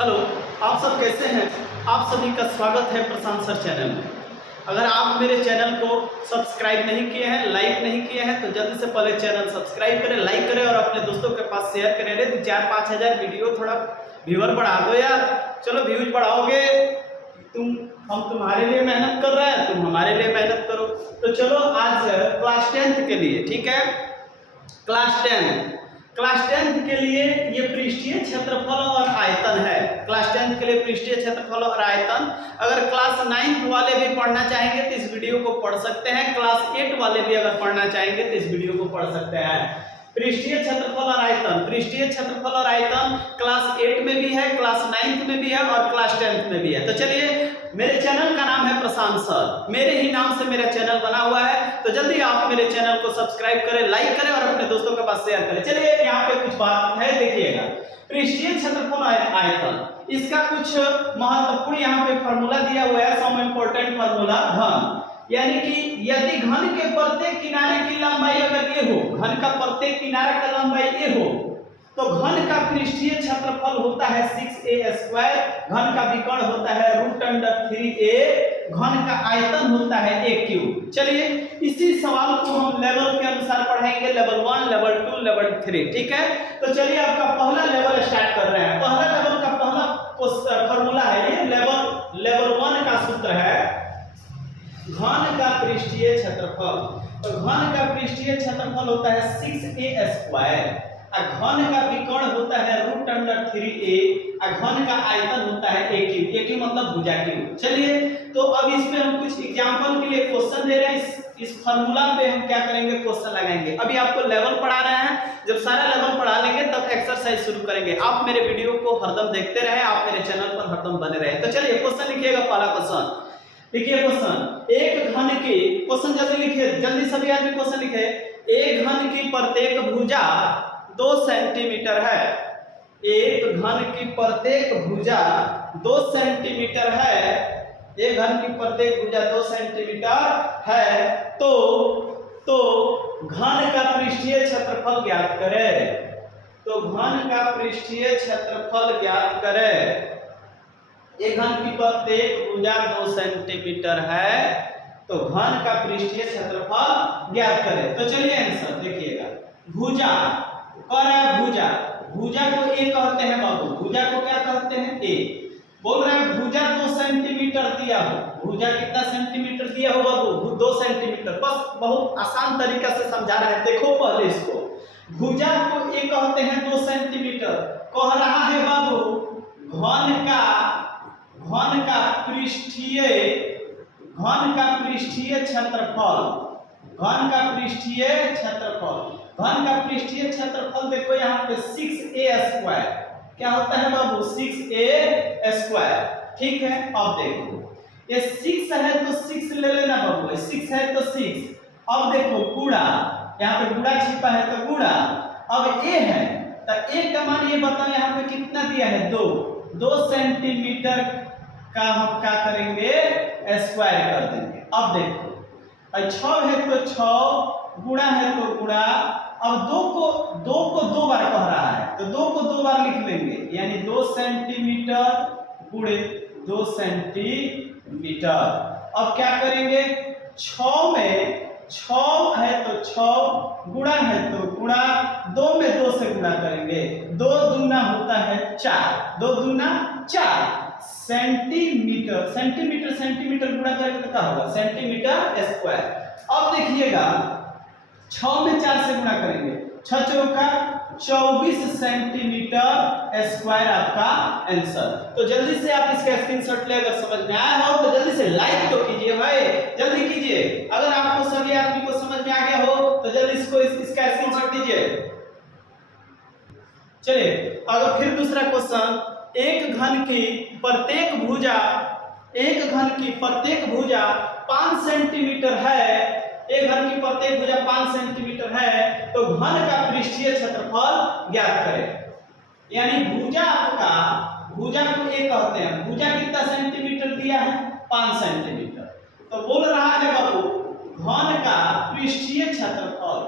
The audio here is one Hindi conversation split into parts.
हेलो, आप सब कैसे हैं। आप सभी का स्वागत है प्रशांत सर चैनल में। अगर आप मेरे चैनल को सब्सक्राइब नहीं किए हैं, लाइक नहीं किए हैं, तो जल्दी से पहले चैनल सब्सक्राइब करें, लाइक करें और अपने दोस्तों के पास शेयर करें। रे 4-5 हज़ार वीडियो, थोड़ा व्यूअर बढ़ा दो यार। चलो व्यूज बढ़ाओगे, हम तुम्हारे लिए मेहनत कर रहे हैं, तुम हमारे लिए मेहनत करो। तो चलो आज क्लास 10th के लिए, ठीक है, क्लास 10th के लिए ये पृष्ठीय क्षेत्रफल और आयतन है। क्लास 10th के लिए पृष्ठीय क्षेत्रफल और आयतन। अगर क्लास 9th वाले भी पढ़ना चाहेंगे तो इस वीडियो को पढ़ सकते हैं। क्लास 8 वाले भी अगर पढ़ना चाहेंगे तो इस वीडियो को पढ़ सकते हैं। पृष्ठीय क्षेत्रफल और आयतन, पृष्ठीय क्षेत्रफल और आयतन क्लास 8 में भी है, क्लास 9th में भी है और क्लास 10th में भी है। तो चलिए, मेरे चैनल का नाम है प्रशांत सर, मेरे ही नाम से मेरा चैनल बना हुआ है। तो जल्दी आप मेरे चैनल को सब्सक्राइब करें, लाइक करें और अपने दोस्तों के पास शेयर करें। चलिए, यहाँ पे कुछ बात है, देखिएगा। पृष्ठीय क्षेत्रफल आयतन, इसका कुछ महत्वपूर्ण यहाँ पे फॉर्मूला दिया हुआ है, सम इंपॉर्टेंट फॉर्मूला। घन, यानी कि यदि घन के प्रत्येक किनारे की लंबाई अगर ये हो, घन का प्रत्येक किनारे का लंबाई ये हो, तो घन का पृष्ठीय क्षेत्रफल होता है 6a², घन का विकर्ण होता है √3a, घन का आयतन होता है a³। चलिए, इसी सवाल को हम लेवल के अनुसार पढ़ेंगे, लेवल 1, लेवल 2, लेवल 3, ठीक है। तो चलिए, आपका पहला लेवल स्टार्ट कर रहे हैं। पहला लेवल का पहला फॉर्मूला है ये, लेवल 1 का सूत्र है घन का पृष्ठीय क्षेत्रफल। तो घन का पृष्ठीय क्षेत्रफल होता है 6a², घन का विकर्ण होता है √3a, घन का आयतन होता है a³ मतलब भुजा³। चलिए, तो अब इस पे हम कुछ एग्जांपल के लिए क्वेश्चन दे रहे हैं। इस फार्मूला पे हम क्या करेंगे, क्वेश्चन लगाएंगे। अभी आपको लेवल पढ़ा रहे हैं, जब सारा लेवल पढ़ा लेंगे तब एक्सरसाइज शुरू करेंगे। आप मेरे वीडियो को हरदम देखते रहे, आप मेरे चैनल पर हरदम बने रहे। तो चलिए, क्वेश्चन लिखिएगा। पहला क्वेश्चन लिखिए, क्वेश्चन एक घन की, क्वेश्चन जल्दी लिखिए, जल्दी सभी आदमी क्वेश्चन लिखे। एक घन की प्रत्येक भुजा 2 सेंटीमीटर है। एक घन की प्रत्येक भुजा 2 सेंटीमीटर है। एक घन की प्रत्येक भुजा 2 सेंटीमीटर है। तो घन का पृष्ठीय क्षेत्रफल ज्ञात करें। तो घन का पृष्ठीय क्षेत्रफल ज्ञात करें। एक घन की प्रत्येक भुजा 2 सेंटीमीटर है, तो घन का पृष्ठीय क्षेत्रफल ज्ञात करें। तो चलिए आंसर देखिएगा। भुजा और भुजा को ए कहते हैं बाबू, भुजा को क्या कहते हैं, ए। बोल रहे हैं भुजा 2 सेंटीमीटर दिया हो। भुजा कितना सेंटीमीटर दिया हो बाबू, 2 सेंटीमीटर। बस बहुत आसान तरीका से समझा रहे हैं, देखो पहले इसको। भुजा को ए कहते हैं 2 सेंटीमीटर। कह रहा है बाबू घन का पृष्ठीय क्षेत्रफल, घन का पृष्ठीय क्षेत्रफल देखो यहाँ पे 6a²। क्या होता है बाबू, 6a², ठीक है। अब देखो, ये 6 है तो 6 ले लेना बाबू, 6 है तो 6। अब देखो गुणा, यहाँ पे गुणा छिपा है तो गुणा। अब a है तो a का मान ये बताओ यहाँ पे कितना दिया है, 2 सेंटीमीटर का हम क्या करेंगे, स्क्वायर कर देंगे। अब देखो 6 है तो 6, गुणा है तो गुणा। अब 2 को 2 बार कह रहा है, तो 2 को 2 बार लिख लेंगे, यानी 2 सेंटीमीटर गुणे 2 सेंटीमीटर। अब क्या करेंगे, 6 में 6 है तो 6, गुणा है तो गुणा, 2 में 2 से गुणा करेंगे, 2 दूना होता है 4, 2 दूना 4 सेंटीमीटर गुणा करेंगे तो क्या होगा, सेंटीमीटर²। अब देखिएगा 6 में 4 से गुणा करेंगे, 6 चौका 24 सेंटीमीटर² आपका आंसर। तो जल्दी से आप इसका स्क्रीनशॉट ले, अगर समझ में आया हो तो जल्दी से लाइक तो कीजिए भाई, जल्दी कीजिए। अगर आपको सभी आदमी को समझ में आ गया हो तो जल्दी इसका स्क्रीनशॉट लीजिए। चलिए, अगर फिर दूसरा क्वेश्चन, एक घन की प्रत्येक भुजा 5 सेंटीमीटर है। एक घन की प्रत्येक भुजा 5 सेंटीमीटर है, तो घन का पृष्ठीय क्षेत्रफल ज्ञात करें। यानी भुजा को ए कहते हैं, भुजा कितना सेंटीमीटर दिया है, 5 सेंटीमीटर। तो बोल रहा है बाबू घन का पृष्ठीय क्षेत्रफल,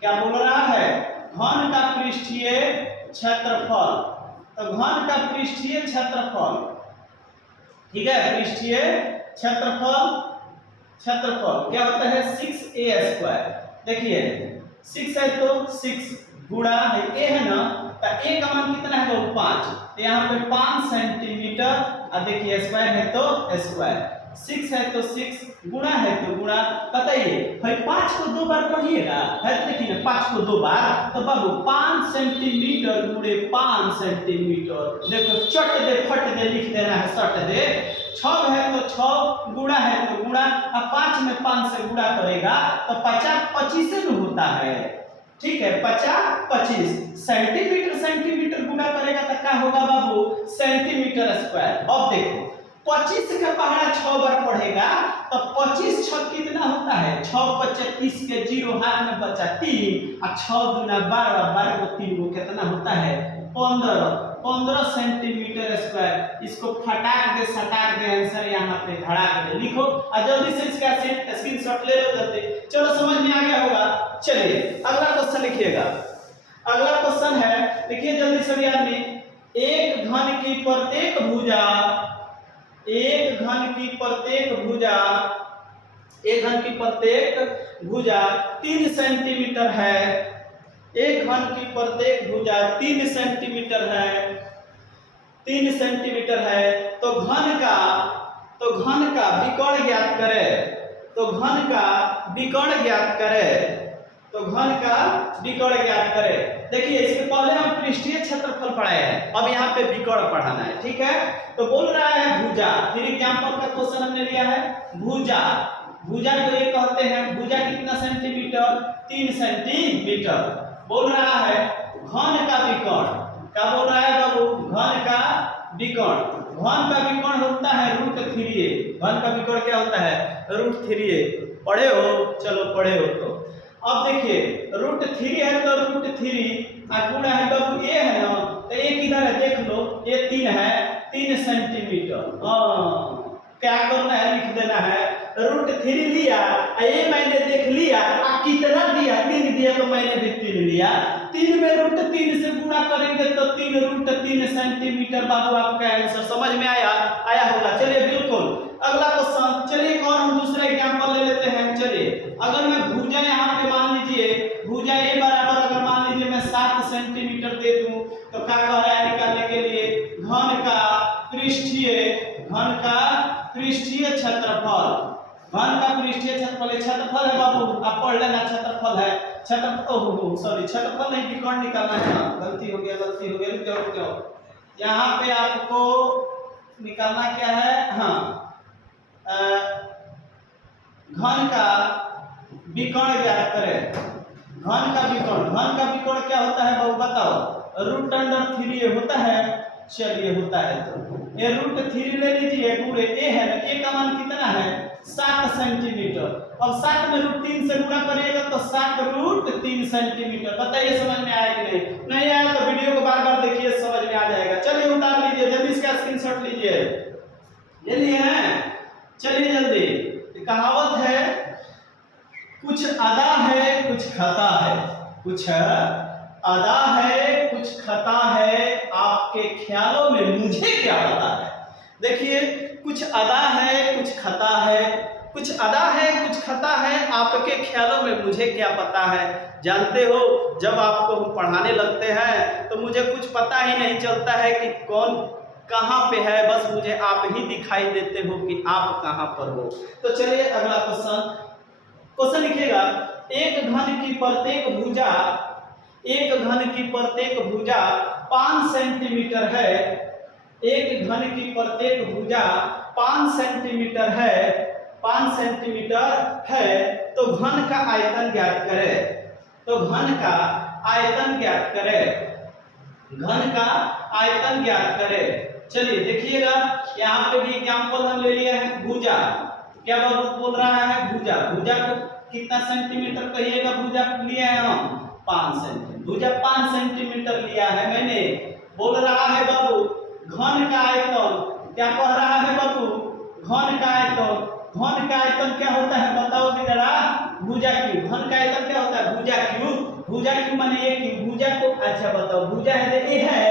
क्या बोल रहा है, घन का पृष्ठीय क्षेत्रफल तो घन का पृष्ठीय क्षेत्रफल, ठीक है, पृष्ठीय क्षेत्रफल क्या होता है 6a²। देखिए 6 है तो 6 गुणा है a है ना, तो a का मान कितना है वो 5, तो यहाँ पे 5 सेंटीमीटर, और देखिए स्क्वायर है तो स्क्वायर, 6 है तो 6 गुणा है तो गुणा। बताइए भाई 5 को 2 बार पढ़िएगा, है तो देखिए ना 5 को 2 बार, तो बाबू 5 सेंटीमीटर गुणे 5 सेंटीमीटर, देखो चट दे फट दे लिख देना है, सट दे। 6 है तो 6 गुणा है तो गुणा, अब 5 में 5 से गुणा करेगा तो 50 25 में होता है, ठीक है, 50 25 सेंटीमीटर गुणा करेगा तो क्या होगा बाबू सेंटीमीटर स्क्वायर। अब देखो 25 का पहाड़ा 6 बार पढ़ेगा तो 25 6 कितना होता है, 6 25 30 के 0 हाथ में बचा 3, और 6 दूना 12, 12 को 3 को कितना होता है 15 सेंटीमीटर स्क्वायर। इसको फटाक दे सटाक दे आंसर यहाँ पे धड़ाक दे लिखो, और जल्दी से इसका स्क्रीनशॉट ले लो जल्दी। चलो समझ में आ गया होगा। चलिए अगला क्वेश्चन लिखिएगा। अगला क्वेश्चन है, देखिए जल्दी सभी आदमी, एक घन की प्रत्येक भुजा, एक घन की प्रत्येक भुजा 3 सेंटीमीटर है, एक घन की प्रत्येक भुजा 3 सेंटीमीटर है, 3 सेंटीमीटर है, तो घन का विकर्ण ज्ञात करें, तो घन का विकर्ण ज्ञात करें, तो घन का विकर्ण ज्ञात करें। देखिए इसके पहले हम पृष्ठीय क्षेत्रफल पढ़ाए हैं, अब यहाँ पे विकर्ण पढ़ाना है, ठीक है। तो बोल रहा है भुजा, फिर एग्जांपल का क्वेश्चन हमने लिया है भुजा, भुजा को ये कहते हैं, भुजा कितना सेंटीमीटर 3 सेंटीमीटर। बोल रहा है घन का विकर्ण, क्या बोल रहा है बाबू, घन का विकर्ण, घन का विकर्ण होता है √3a, घन का विकर्ण क्या होता है √3a। पढ़े हो, चलो पढ़े हो। तो अब देखिए √3 है तो √3 और गुणा है बाबू a है ना, तो a किधर है देख लो, a 3 है, 3 सेंटीमीटर। क्या करना है लिख देना है, √3 लिया, ये मैंने देख लिया, कितना दिया 3 दिया तो मैंने भी 3 लिया, 3 में √3 से गुणा करेंगे तो 3 सेंटीमीटर। बाबू आपका आंसर समझ में आया होगा। चलिए बिल्कुल अगला क्वेश्चन, चलिए एक और हम दूसरा एग्जांपल ले लेते हैं। चलिए अगर मैं भुजा यहाँ पे मान लीजिए, भुजा a बराबर अगर मान लीजिए मैं 7 सेंटीमीटर दे दूं, तो क्या कह रहा है निकालने के लिए, घन का पृष्ठीय क्षेत्रफल, घन का पृष्ठीय क्षेत्रफल है बाबू, आप पढ़ लेना क्षेत्रफल है, क्षेत्रफल नहीं विकर्ण निकालना है, गलती हो गया, रुक जाओ, यहाँ पे आपको निकालना क्या है, हाँ घन का विकर्ण ज्ञात करें, घन का विकर्ण क्या होता है बाबू बताओ, √3a होता है। चलिए होता है तो ये √3 ले लीजिए, पूरे a है ना, a का मान कितना है 7 सेंटीमीटर। अब 7 में √3 से गुणा करिएगा तो 7√3 सेंटीमीटर। बताइए समझ में आया कि नहीं आया तो वीडियो को बार बार देखिए, समझ में आ जाएगा। चलिए उतार लीजिए जल्दी, इसका स्क्रीनशॉट लीजिए, ले लिए हैं, चलिए जल्दी। कहावत है कुछ अदा है कुछ खता है, कुछ अदा है कुछ खता है, आपके ख्यालों में मुझे क्या पता है। देखिए कुछ अदा है कुछ खता है, कुछ अदा है कुछ खता है, आपके ख्यालों में मुझे क्या पता है। जानते हो जब आपको हम पढ़ाने लगते हैं तो मुझे कुछ पता ही नहीं चलता है कि कौन कहाँ पे है, बस मुझे आप ही दिखाई देते हो कि आप कहाँ पर हो। तो चलिए अगला क्वेश्चन लिखिएगा, एक घन की प्रत्येक भुजा 5 सेंटीमीटर है, एक घन की प्रत्येक भुजा 5 सेंटीमीटर है, 5 सेंटीमीटर है, तो घन का आयतन ज्ञात करें, तो घन का आयतन ज्ञात करें, घन का आयतन ज्ञात करें। चलिए देखिएगा यहाँ पे भी एग्जांपल हम ले लिया है भुजा, क्या बाबू बोल रहा है भुजा, भुजा को कितना सेंटीमीटर कहिएगा, भुजा लिया है हम 5 सेंटीमीटर, भुजा 5 सेंटीमीटर लिया है मैंने। बोल रहा है बाबू घन का आयतन, क्या कह रहा है बाबू घन का आयतन, घन का आयतन क्या होता है बताओगे जरा, भुजा क्यूब, घन का आयतन क्या होता है भुजा क्यूब, भुजा क्यूब माने एक भुजा को, अच्छा बताओ भुजा है ये है,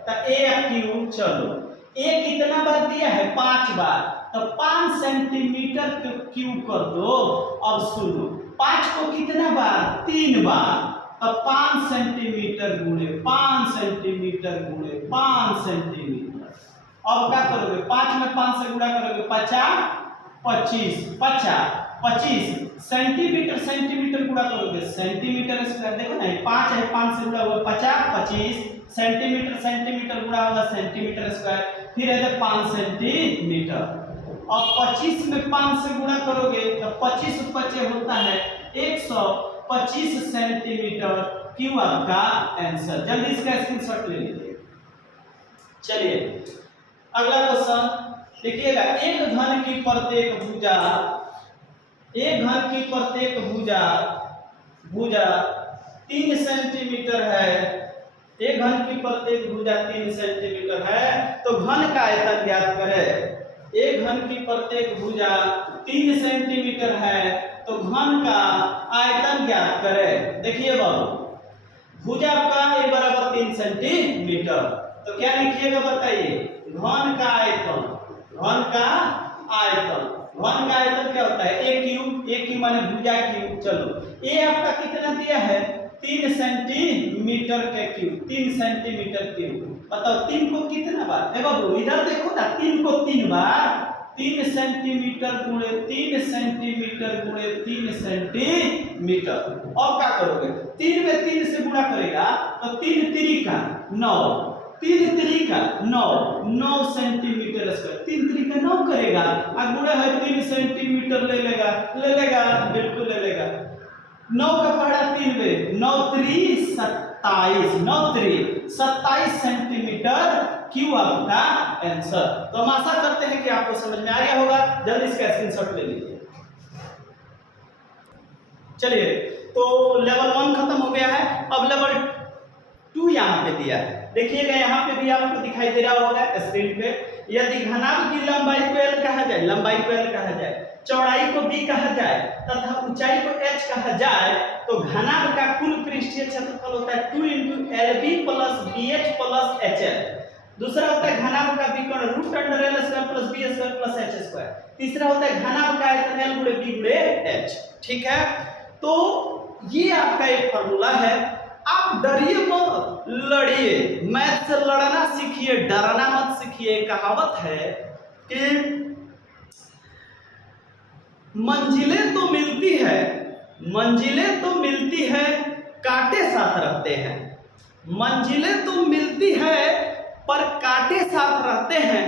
तो तो ए क्यू, चलो ए कितना बार दिया है 5 बार, तो 5 सेंटीमीटर क्यूब कर दो। अब सुनो 5 को कितना बार 3 बार, तो 5 सेंटीमीटर गुणे 5 सेंटीमीटर गुणे 5 सेंटीमीटर। अब क्या करोगे 5 में 5 से गुणा करोगे 50 25 50 25 सेंटीमीटर सेंटीमीटर गुणा करोगे सेंटीमीटर स्क्वायर। देखो ना 5 है 5 से गुणा हुआ 50 25 सेंटीमीटर सेंटीमीटर गुणा होगा सेंटीमीटर स्क्वायर, फिर है 5 सेंटीमीटर। अब 25 में 5 से गुणा करोगे तो 25 पचे होता है 125 सेंटीमीटर क्यूब आपका आंसर। जल्दी इसका स्क्रीनशॉट ले लीजिए। चलिए अगला क्वेश्चन देखिएगा, एक घन की प्रत्येक भुजा, एक घन की प्रत्येक भुजा 3 सेंटीमीटर है, एक घन की प्रत्येक भुजा 3 सेंटीमीटर है, तो घन का आयतन ज्ञात करें। एक घन की प्रत्येक भुजा 3 सेंटीमीटर है, तो घन का आयतन ज्ञात करें। देखिए बाबू भुजा का ए बराबर 3 सेंटीमीटर, तो क्या लिखिएगा बताइए, घन का आयतन, घन का आयतन, घन का आयतन क्या होता है ए क्यूब माने भुजा क्यूब। चलो ए आपका कितना दिया है 3 सेंटीमीटर के क्यूब, 3 सेंटीमीटर क्यूब। बताओ 3 को कितना बार, ए बाबू इधर देखो ना 3 को 3 बार, 3 सेंटीमीटर गुणे 3 सेंटीमीटर गुणे 3 सेंटीमीटर। अब क्या करोगे 3 में 3 से गुणा करेगा तो 3 त्रिका 9, 3 त्रिका 9, 9 सेंटीमीटर स्क्वायर, 3 त्रिका 9 करेगा और गुणा है 3 सेंटीमीटर ले लेगा बिल्कुल ले लेगा। 9 का पढ़ा 3 में 9 3 27, 9 3 27 सेंटीमीटर क्यूब आपका आंसर। तो हम आशा करते हैं कि आपको समझ में आ गया होगा। जल्दी इसका स्क्रीनशॉट ले लीजिए। चलिए तो लेवल 1 खत्म हो गया है, अब लेवल 2 यहाँ पे दिया है। देखिएगा यहाँ पे भी आपको दिखाई दे रहा होगा स्क्रीन पे, यदि घनाभ की लंबाई को L कहा जाए, लंबाई को L कहा जाए, चौड़ाई को B कहा जाए तथा ऊंचाई को H कहा जाए, तो घनाभ का कुल पृष्ठीय क्षेत्रफल होता है 2 × LB + BH + HL। दूसरा होता है घनाभ का विकर्ण √√L² + B² + H²। तीसरा होता है घनाभ का आयतन L × B × H। ठीक है, तो ये आपका एक फार्मूला है। आप डरिए मत, लड़िए, मैथ से लड़ना सीखिए, डरना मत सीखिए। कहावत है कि मंजिलें तो मिलती है, मंजिलें तो मिलती है, कांटे साथ रहते हैं। मंजिलें तो मिलती है पर कांटे साथ रहते हैं,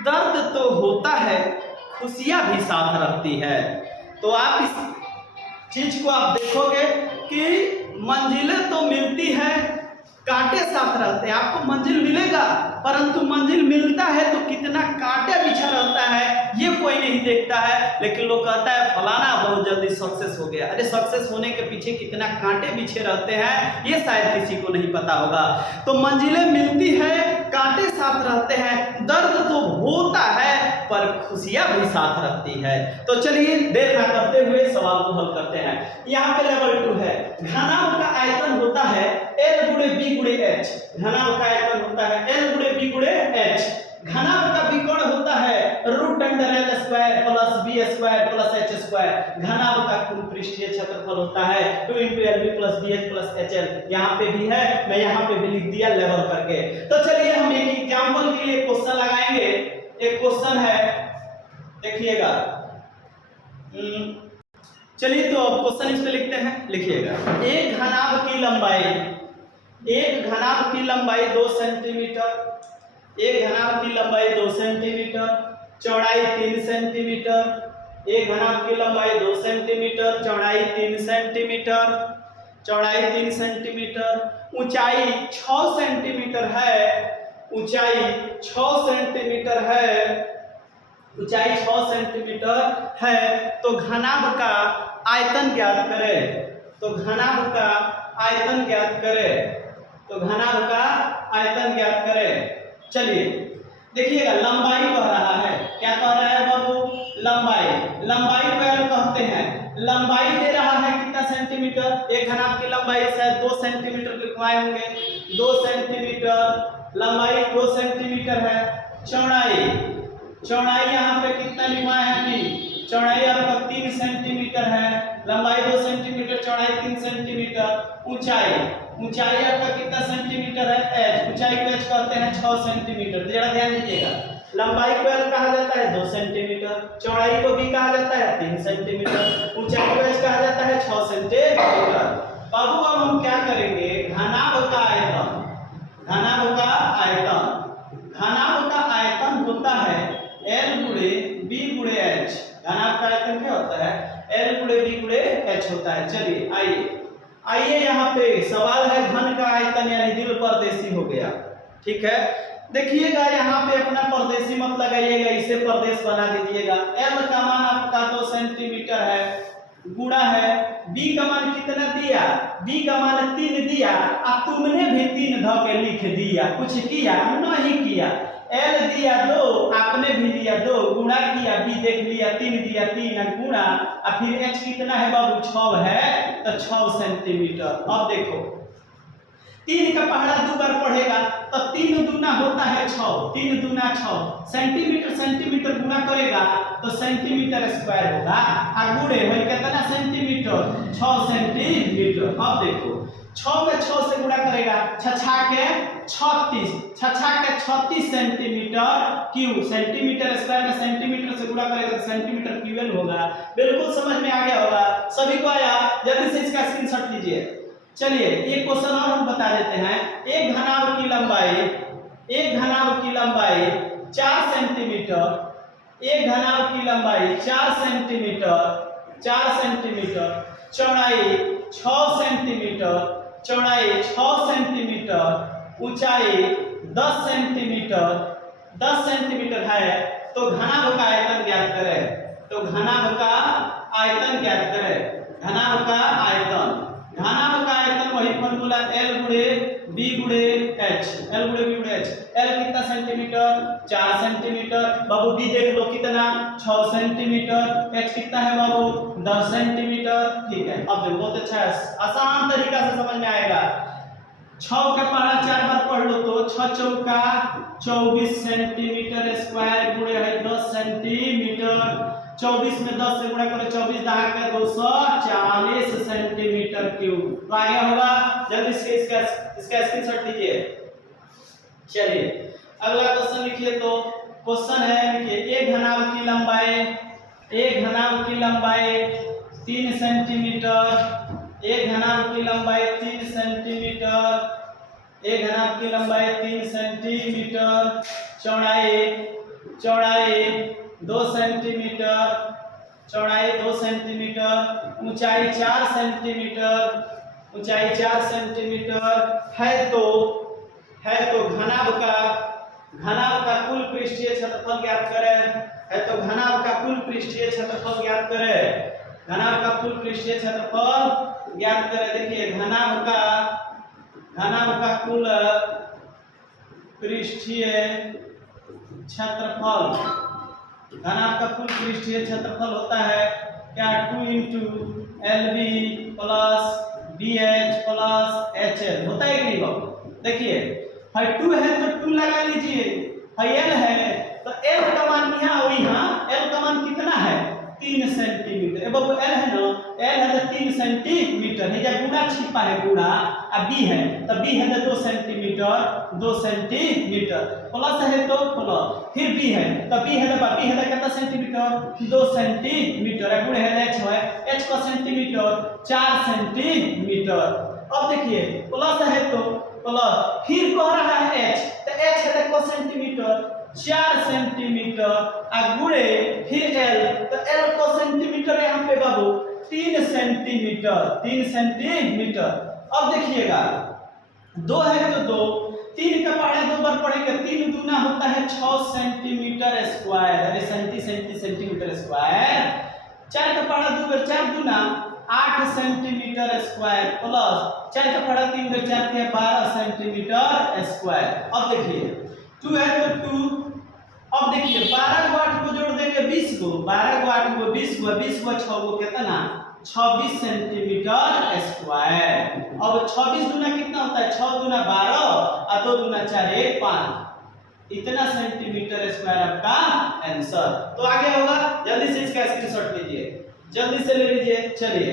दर्द तो होता है, खुशियां भी साथ रहती है। तो आप इस चीज को आप देखोगे कि मंजिलें तो मिलती है, कांटे साथ रहते हैं। आपको मंजिल मिलेगा, परंतु मंजिल मिलता है तो कितना कांटे बिछा रहता है ये कोई नहीं देखता है। लेकिन लोग कहता है फलाना बहुत जल्दी सक्सेस हो गया। अरे सक्सेस होने के पीछे कितना कांटे बिछे रहते हैं ये शायद किसी को नहीं पता होगा। तो मंजिलें मिलती है, कांटे साथ रहते हैं, दर्द तो होता है पर खुशियां भी साथ रहती है। तो चलिए देर न करते हुए सवाल को हल करते हैं। यहाँ पे लेवल 2 है। घनाभ का आयतन होता है L × B × H। घनाभ का आयतन होता है L × B × H। घनाभ का विकर्ण होता है √√L² + B² + H²। घनाभ का कुल पृष्ठीय क्षेत्रफल होता है 2 × LB + BH + HL। यहाँ पे भी है, मैं यहाँ पे भी लिख दिया लेवल करके। तो चलिए हम एक एग्जाम्पल के लिए क्वेश्चन लगाएंगे। एक क्वेश्चन है, देखिएगा। चलिए तो क्वेश्चन इस पे लिखते हैं, लिखिएगा। एक घनाभ की लंबाई 2 सेंटीमीटर, एक घनाभ की लंबाई 2 सेंटीमीटर, चौड़ाई 3 सेंटीमीटर। एक घनाभ की लंबाई 2 सेंटीमीटर, चौड़ाई 3 सेंटीमीटर, चौड़ाई 3 सेंटीमीटर, ऊंचाई 6 सेंटीमीटर है, ऊंचाई 6 सेंटीमीटर है, ऊंचाई 6 सेंटीमीटर है। तो घनाभ का आयतन ज्ञात करें। तो घनाभ का आयतन ज्ञात करें। तो घनाभ का आयतन ज्ञात करें। चलिए देखिएगा, लंबाई कह रहा है, क्या कह रहा है बाबू, लंबाई। लंबाई को L कहते हैं। लंबाई दे रहा है कितना सेंटीमीटर, एक घनाभ की लंबाई शायद 2 सेंटीमीटर लिखवाए होंगे, 2 सेंटीमीटर लंबाई 2 सेंटीमीटर है। चौड़ाई, चौड़ाई यहाँ पे कितना लिखा है अभी, चौड़ाई आपका 3 सेंटीमीटर है, लंबाई 2 सेंटीमीटर, चौड़ाई 3 सेंटीमीटर। ऊंचाई, ऊंचाई आपका कितना सेंटीमीटर है, h, ऊंचाई को h कहते हैं 6 सेंटीमीटर। जरा ध्यान दीजिएगा, लंबाई को l कहा जाता है 2 सेंटीमीटर, चौड़ाई को b कहा जाता है 3 सेंटीमीटर, ऊंचाई को h कहा जाता है 6 सेंटीमीटर। बाबू अब हम क्या करेंगे, घनाभ का आयतन, घनाभ का आयतन, घनाभ का आयतन होता है l गुणे b गुणे h। घनाभ का आयतन क्या होता है, l गुणे b गुणे h होता है। चलिए आइए यहाँ पे सवाल है घन का आयतन यानी दिल परदेशी हो गया, ठीक है। देखिएगा यहाँ पे अपना परदेशी मत लगाइएगा, इसे परदेश बना दीजिएगा। l का मान आपका 2 सेंटीमीटर है, गुणा है b का मान कितना दिया, b का मान 3 दिया, अब तुमने भी 3 ध के लिख दिया, कुछ किया नहीं किया। l दिया 2, आपने भी लिया 2, गुणा किया, b देख लिया 3 दिया 3 गुणा, और फिर h कितना है बाबू 6 है, तो 6 सेंटीमीटर। अब देखो 3 का पहाड़ा 2 बार पढ़ेगा तो 3 दूना होता है 6, 3 दूना 6, सेंटीमीटर सेंटीमीटर गुणा करेगा तो सेंटीमीटर स्क्वायर होगा, और गुणे होई कितना सेंटीमीटर, 6 सेंटीमीटर। अब देखो 6 में 6 से गुणा करेगा, 6 के 36, 6 के 36 सेंटीमीटर क्यूब, सेंटीमीटर स्क्वायर में सेंटीमीटर से गुणा करेगा तो सेंटीमीटर क्यूब होगा। बिल्कुल समझ में आ गया होगा सभी को, आया? जल्दी से इसका स्क्रीनशॉट लीजिए। चलिए एक क्वेश्चन और हम बता देते हैं। एक घनाभ की लंबाई, एक घनाभ की लंबाई 4 सेंटीमीटर, एक घनाभ की लंबाई 4 सेंटीमीटर, 4 सेंटीमीटर, चौड़ाई 6 सेंटीमीटर, चौड़ाई 6 सेंटीमीटर, ऊंचाई 10 सेंटीमीटर, 10 सेंटीमीटर है, तो घनाभ का आयतन ज्ञात करें। तो घनाभ का आयतन ज्ञात करें, घनाभ का आयतन, घनाभ का आयतन वही फॉर्मूला l गुणे b गुणे h, l गुणे b गुणे h। l कितना सेंटीमीटर, 4 सेंटीमीटर, बाबू b देख लो कितना 6 सेंटीमीटर, h कितना है बाबू 10 सेंटीमीटर, ठीक है। अब देखो बहुत अच्छा है, आसान तरीका से समझ में आएगा। 6 का पहाड़ा 4 बार पढ़ लो तो 6 चौका 24 सेंटीमीटर स्क्वायर गुणे है 10 सेंटीमीटर, 24 में 10 से गुणा करो, 24 दहा के 240 सेंटीमीटर क्यूब। तो आया होगा, जल्दी से इसका स्क्रीनशॉट लीजिए। चलिए अगला क्वेश्चन लिखिए। तो क्वेश्चन है, लिखिए एक घनाभ की लंबाई, एक घनाभ की लंबाई 3 सेंटीमीटर, एक घनाभ की लंबाई 3 सेंटीमीटर, एक घनाभ की लंबाई 3 सेंटीमीटर, चौड़ाई, चौड़ाई 2 सेंटीमीटर, चौड़ाई 2 सेंटीमीटर, ऊंचाई 4 सेंटीमीटर, ऊंचाई 4 सेंटीमीटर है तो घनाभ का कुल पृष्ठीय क्षेत्रफल ज्ञात करें। है तो घनाभ का कुल पृष्ठीय क्षेत्रफल ज्ञात करें, घनाभ का कुल पृष्ठीय क्षेत्रफल ज्ञात करें। देखिए घनाभ का कुल पृष्ठीय क्षेत्रफल, घनाभ का कुल पृष्ठीय क्षेत्रफल होता है क्या, 2 × LB plus BH plus HL होता है कि नहीं बाबू। देखिए है 2 है तो 2 लगा लीजिए, है L है तो L का मान यहाँ और यहाँ L का मान कितना है 3 सेंटीमीटर। बाबू L है ना, L है तो 3 सेंटीमीटर है, या गुणा छिपा है गुणा, अब B है तो B है तो 2 सेंटीमीटर, 2 सेंटीमीटर, प्लस है तो प्लस, फिर B है तो B है तो कितना सेंटीमीटर 2 सेंटीमीटर, गुणे है H है, H का सेंटीमीटर 4 सेंटीमीटर। अब देखिए प्लस है तो प्लस, फिर कह रहा है H तो H है तो सेंटीमीटर 4 सेंटीमीटर, गुणे फिर L तो L को सेंटीमीटर यहाँ पे बाबू 3 सेंटीमीटर, 3 सेंटीमीटर। अब देखिएगा 2 है तो 2, 3 का पहाड़ा 2 बार पढ़ेंगे, 3 दूना होता है 6 सेंटीमीटर स्क्वायर, अरे सेंटीमीटर स्क्वायर, 4 का पहाड़ा 2 बार 4 दूना 8 सेंटीमीटर स्क्वायर, प्लस 4 का पहाड़ा 3 बार 4 के 12 सेंटीमीटर स्क्वायर। अब देखिए 2 है तो 2, अब देखिए 12 को 8 को जोड़ देंगे 20 को, 12 को 8 को 20 को, 20 को 6 को कितना 26 सेंटीमीटर स्क्वायर। अब 26 दूना कितना होता है? 6 दूना 12 और 2 दूना 4 1 5, इतना सेंटीमीटर स्क्वायर आपका आंसर। तो आगे होगा, जल्दी से इसका स्क्रीनशॉट लीजिए, जल्दी से ले लीजिए। चलिए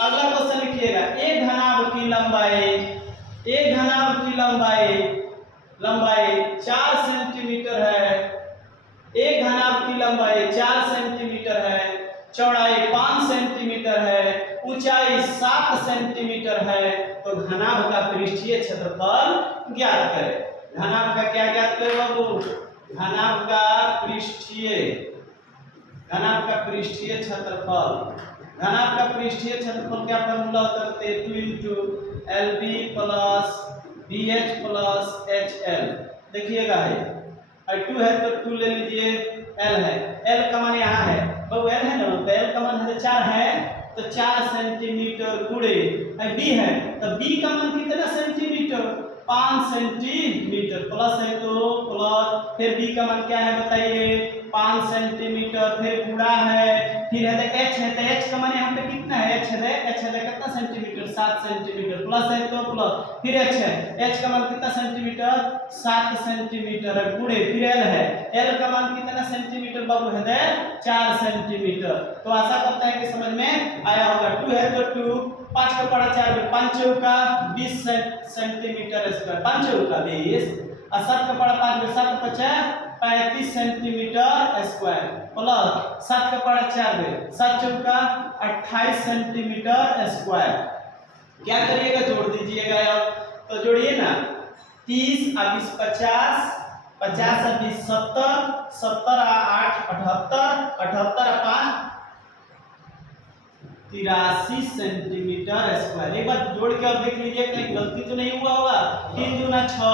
अगला क्वेश्चन लिखिएगा। एक घनाभ की लंबाई 4 सेंटीमीटर है। एक घनाभ की लंबाई 4 सेंटीमीटर है, चौड़ाई 5 सेंटीमीटर है, ऊंचाई 7 सेंटीमीटर है। तो घनाभ का पृष्ठीय क्षेत्रफल ज्ञात करें। घनाभ का क्या ज्ञात करें बाबू? घनाभ का पृष्ठीय क्षेत्रफल। घनाभ का पृष्ठीय क्षेत्रफल क्या फॉर्मूला होता है? 2 × LB + BH + HL। देखिएगा है, 2 है तो 2 ले लीजिए, L है, L का मान यहाँ है बाबू, L है ना, तो L का मान है 4 है, तो 4 सेंटीमीटर गुणे B है, तो B का मान कितना सेंटीमीटर? 5 सेंटीमीटर। प्लस है तो प्लस, फिर B का मान क्या है बताइए? 5 सेंटीमीटर, फिर गुणा है, फिर है तो H है, तो H का मान यहाँ पे कितना है? H है कितना सेंटीमीटर? 7 सेंटीमीटर। प्लस है तो प्लस, फिर H है, H का मान कितना सेंटीमीटर? 7 सेंटीमीटर गुणे, फिर L है, L का मान कितना सेंटीमीटर बाबू? है 4 सेंटीमीटर। तो आशा करता है कि समझ में आया होगा। 2 है तो 2, 5 का पड़ा 4 में 5 चौका 20 सेंटीमीटर स्क्वायर, 5 चौका 20, और 7 का पड़ा 5 में 7 × 5 = 35 सेंटीमीटर स्क्वायर, प्लस 7 का पड़ा 4 में 7 चौका 28 सेंटीमीटर स्क्वायर। क्या करिएगा? जोड़ दीजिएगा। तो जोड़िए ना, 30 और 20 50, 50 और 20 70, 70 और 8 78, 78 और 5 83 सेंटीमीटर स्क्वायर। एक बार जोड़ के और देख लीजिए कहीं गलती तो नहीं हुआ होगा। 3 दूना 6,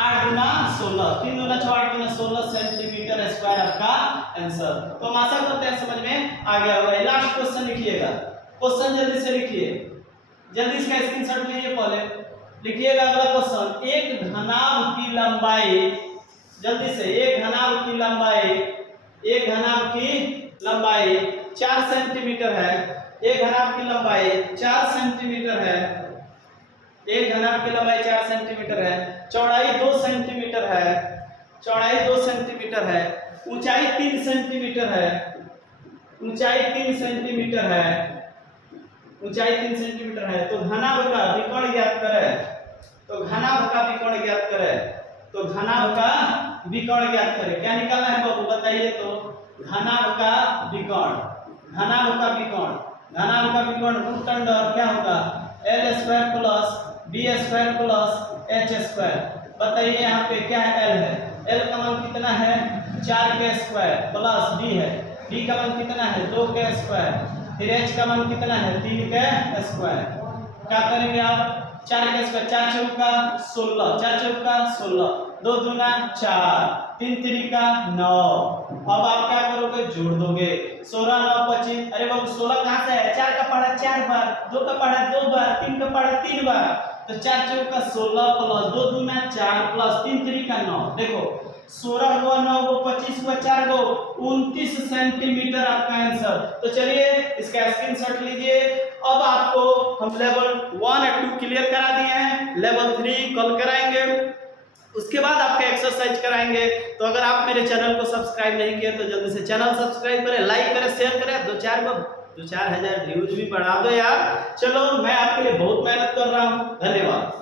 8 दूना 16, 3 दूना 6 8 दूना 16 सेंटीमीटर स्क्वायर आपका आंसर। तो हम आशा करते हैं समझ में आ गया होगा। लास्ट क्वेश्चन लिखिएगा, क्वेश्चन जल्दी से लिखिए, जल्दी इसका स्क्रीनशॉट लीजिए। पहले लिखिएगा अगला क्वेश्चन। एक घनाभ की लंबाई, जल्दी से, एक घनाभ की लंबाई 4 सेंटीमीटर है। एक घनाभ की लंबाई 4 सेंटीमीटर है, एक घनाभ की लंबाई 4 सेंटीमीटर है, चौड़ाई 2 सेंटीमीटर है, चौड़ाई 2 सेंटीमीटर है, ऊंचाई 3 सेंटीमीटर है, ऊंचाई 3 सेंटीमीटर है, ऊंचाई 3 सेंटीमीटर है। तो घनाभ का विकर्ण ज्ञात करें। तो घनाभ का विकर्ण ज्ञात करें। तो घनाभ का विकर्ण ज्ञात करें। क्या निकालना है बाबू बताइए? तो घनाभ का विकर्ण, घनाभ का विकर्ण, घनाभ का विकर्ण रूट अंडर क्या होगा? L² + B² + H²। बताइए यहाँ पे क्या है? L है, L का मान कितना है? 4 के स्क्वायर, प्लस B है, B का मान कितना है? 2 के स्क्वायर, फिर H का मान कितना है? 3 के स्क्वायर। क्या करेंगे आप? 4 के स्क्वायर, 4 चौका 16, 4 चौका 16, 2 दूना 4, 3 तिरिका 9। अब आप क्या करोगे? जोड़ दोगे। 16 9 25, अरे बाबू 16 कहाँ से है? 4 का पढ़ा 4 बार, 2 का पढ़ा 2 बार, 3 का पढ़ा 3 बार, तो 4 चौका 16 प्लस 2 दूना 4 प्लस 3 तिरिका 9। देखो 16 हुआ 9 को 25 हुआ 4 को 29 सेंटीमीटर आपका आंसर। तो चलिए इसका स्क्रीनशॉट लीजिए। अब आपको हम लेवल 1 और 2 क्लियर करा दिए हैं, लेवल 3 कल कराएंगे, उसके बाद आपका एक्सरसाइज कराएंगे। तो अगर आप मेरे चैनल को सब्सक्राइब नहीं किए तो जल्दी से चैनल सब्सक्राइब करें, लाइक करें, शेयर करें, 2-4 हजार व्यूज भी बढ़ा दो यार। चलो मैं आपके लिए बहुत मेहनत कर रहा हूँ। धन्यवाद।